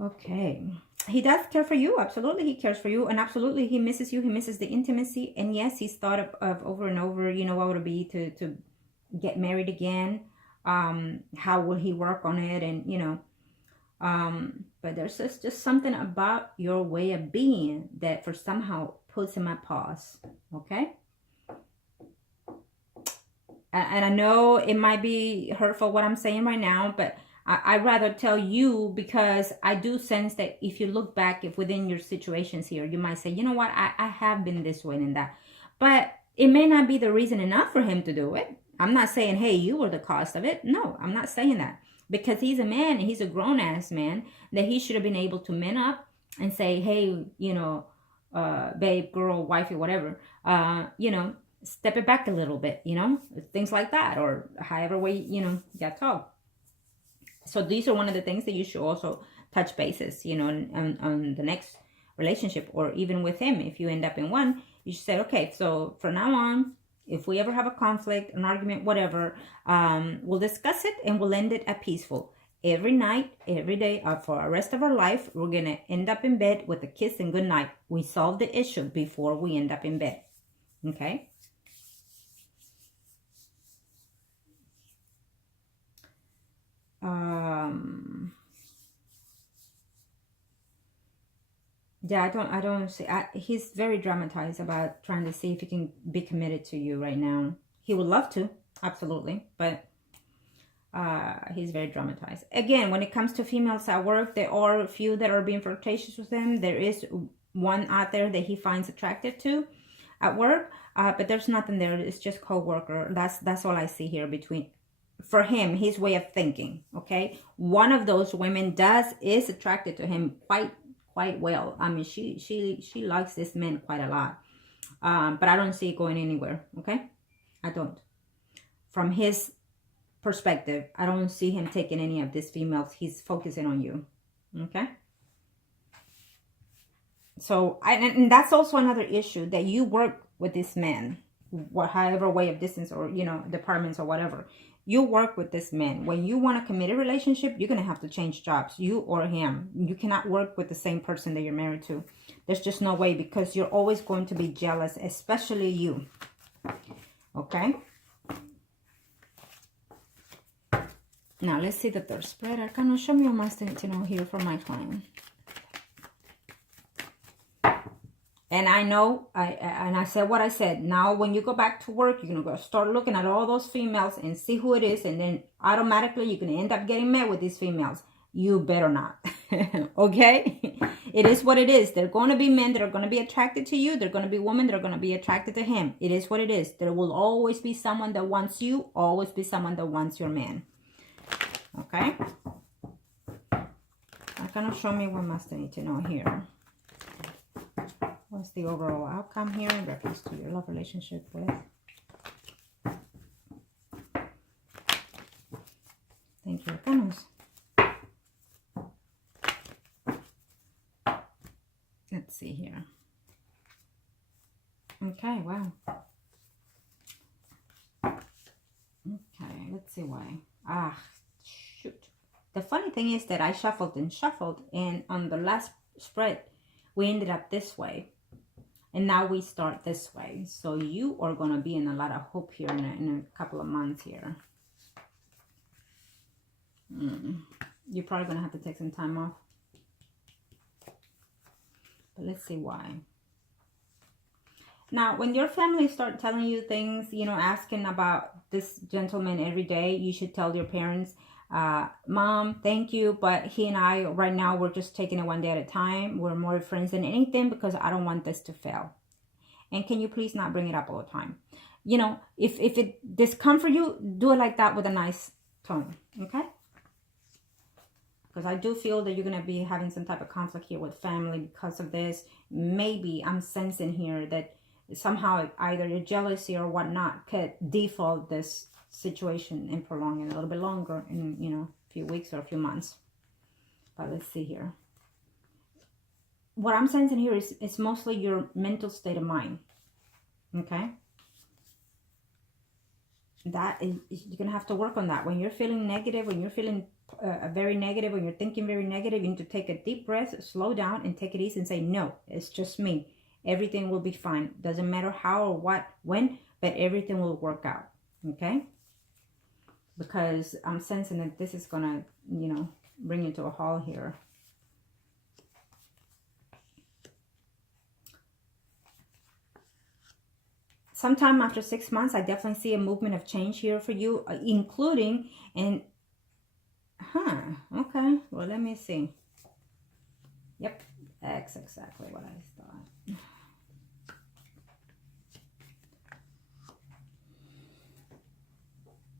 Okay. He does care for you. Absolutely, he cares for you. And absolutely, he misses you. He misses the intimacy. And yes, he's thought of over and over, you know, what would it be to get married again? How will he work on it? And, you know, but there's just something about your way of being that for somehow puts him at pause. Okay? And I know it might be hurtful what I'm saying right now, but I'd rather tell you, because I do sense that if you look back, if within your situations here, you might say, you know what, I have been this way and that. But it may not be the reason enough for him to do it. I'm not saying, hey, you were the cause of it. No, I'm not saying that. Because he's a man, and he's a grown-ass man, that he should have been able to man up and say, hey, you know, babe, girl, wifey, whatever, you know, step it back a little bit, you know, things like that, or however way, you know, you talk. So these are one of the things that you should also touch bases, you know, on the next relationship, or even with him. If you end up in one, you should say, okay, so from now on, if we ever have a conflict, an argument, whatever, we'll discuss it and we'll end it at peaceful. Every night, every day, for the rest of our life, we're going to end up in bed with a kiss and good night. We solve the issue before we end up in bed. Okay? Yeah, I don't see. He's very dramatized about trying to see if he can be committed to you right now. He would love to, absolutely, but he's very dramatized. Again, when it comes to females at work, there are a few that are being flirtatious with him. There is one out there that he finds attractive to at work, but there's nothing there. It's just co-worker. That's all I see here between. For him, his way of thinking, okay? One of those women is attracted to him quite well. I mean, she likes this man quite a lot. But I don't see it going anywhere, okay? I don't. From his perspective, I don't see him taking any of these females. He's focusing on you, okay? So, and that's also another issue, that you work with this man, however way of distance, or, you know, departments or whatever. You work with this man. When you want a committed relationship, you're going to have to change jobs, you or him. You cannot work with the same person that you're married to. There's just no way, because you're always going to be jealous, especially you. Okay? Now, let's see the third spread. Arcana, show me what must need to know here for my client. And I know, I said what I said. Now, when you go back to work, you're going to go start looking at all those females and see who it is. And then automatically, you're going to end up getting met with these females. You better not. Okay? It is what it is. There are going to be men that are going to be attracted to you. There are going to be women that are going to be attracted to him. It is what it is. There will always be someone that wants you. Always be someone that wants your man. Okay? I'm going to show me what must I need to know here. What's the overall outcome here in reference to your love relationship with? Thank you, Arcanos. Let's see here. Okay, wow. Okay, let's see why. Shoot. The funny thing is that I shuffled, and on the last spread, we ended up this way. And now we start this way. So you are going to be in a lot of hope here in a couple of months here. You're probably going to have to take some time off. But let's see why. Now, when your family start telling you things, you know, asking about this gentleman every day, you should tell your parents, Mom, thank you, but he and I right now, we're just taking it one day at a time. We're more friends than anything, because I don't want this to fail. And can you please not bring it up all the time? You know, if it discomfort you, do it like that with a nice tone, okay? Because I do feel that you're going to be having some type of conflict here with family because of this. Maybe I'm sensing here that somehow either your jealousy or whatnot could default this situation and prolong it a little bit longer in, you know, a few weeks or a few months. But let's see here. What I'm sensing here is mostly your mental state of mind. Okay? That is, you're going to have to work on that. When you're feeling negative, when you're feeling very negative, or you're thinking very negative, you need to take a deep breath, slow down, and take it easy and say, no, it's just me. Everything will be fine. Doesn't matter how or what, when, but everything will work out. Okay? Because I'm sensing that this is going to, you know, bring you to a halt here. Sometime after 6 months, I definitely see a movement of change here for you, including, and, okay, well, let me see. Yep, that's exactly what I thought.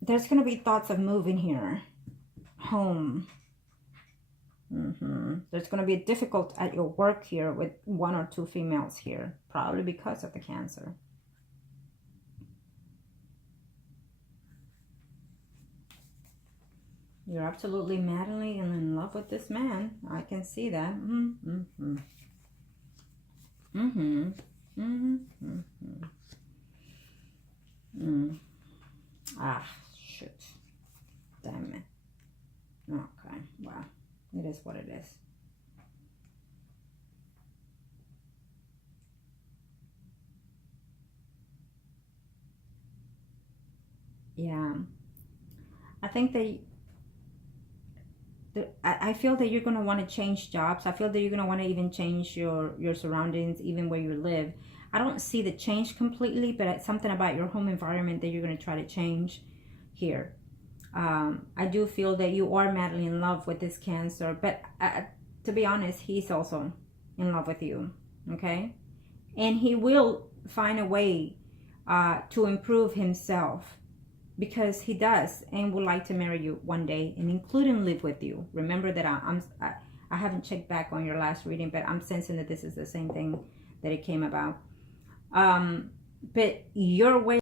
There's going to be thoughts of moving here, home. There's going to be a difficult at your work here with 1 or 2 females here, probably because of the Cancer. You're absolutely madly in love with this man. I can see that. Ah, shoot. Damn it. Okay, well, it is what it is. Yeah. I think that I feel that you're going to want to change jobs. I feel that you're going to want to even change your surroundings, even where you live. I don't see the change completely, but it's something about your home environment that you're going to try to change here. I do feel that you are madly in love with this Cancer, but to be honest, he's also in love with you, okay? And he will find a way to improve himself, because he does and would like to marry you one day, and including live with you. Remember that I haven't checked back on your last reading, but I'm sensing that this is the same thing that it came about. But your way